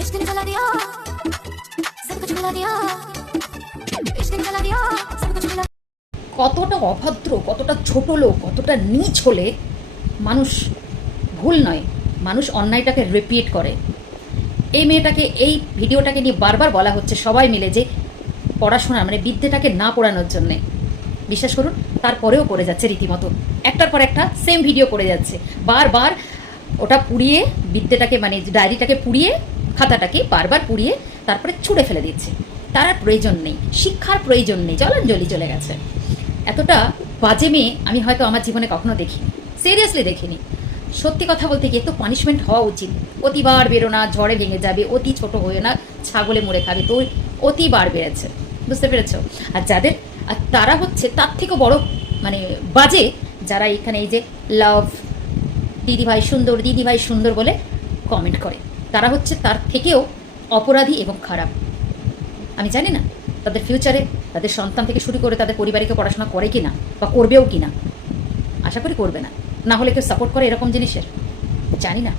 इश्क ने जला दिया सब कुछ मिला दिया इश्क ने जला दिया सब कुछ मिला। কতটা অভদ্র, কতটা ছোট লোক, কতটা নীচ হলে মানুষ, ভুল নয়, মানুষ অন্যায়টাকে রিপিট করে। এই মেয়েটাকে, এই ভিডিওটাকে নিয়ে বারবার বলা হচ্ছে সবাই মিলে যে পড়াশোনা মানে বিদ্যেটাকে না পড়ানোর জন্যে। বিশ্বাস করুন, তারপরেও পড়ে যাচ্ছে রীতিমতো, একটার পর একটা সেম ভিডিও করে যাচ্ছে। বারবার ওটা পুড়িয়ে, বিদ্যেটাকে মানে ডায়েরিটাকে পুড়িয়ে, খাতাটাকে বারবার পুড়িয়ে তারপরে ছুঁড়ে ফেলে দিচ্ছে। তার আর প্রয়োজন নেই, শিক্ষার প্রয়োজন নেই, জলাঞ্জলি চলে গেছে। এতটা বাজে মেয়ে আমি হয়তো আমার জীবনে কখনো দেখিনি, সিরিয়াসলি দেখিনি। সত্যি কথা বলতে গিয়ে তো পানিশমেন্ট হওয়া উচিত। অতিবার বেরো না, ঝড়ে ভেঙে যাবে, অতি ছোট হয়ে না ছাগলে মরে খাবে, তো অতিবার বেড়েছে, বুঝতে পেরেছ? আর যাদের, আর তারা হচ্ছে তার থেকেও বড় মানে বাজে, যারা এখানে এই যে লাভ দিদিভাই সুন্দর, দিদিভাই সুন্দর বলে কমেন্ট করে, তারা হচ্ছে তার থেকেও অপরাধী এবং খারাপ। আমি জানি না তাদের ফিউচারে তাদের সন্তান থেকে শুরু করে তাদের পরিবারকে পড়াশোনা করে কি না, বা করবেও কি না। আশা করি করবে না, না হলে কেউ সাপোর্ট করে এরকম জিনিসের, জানি না।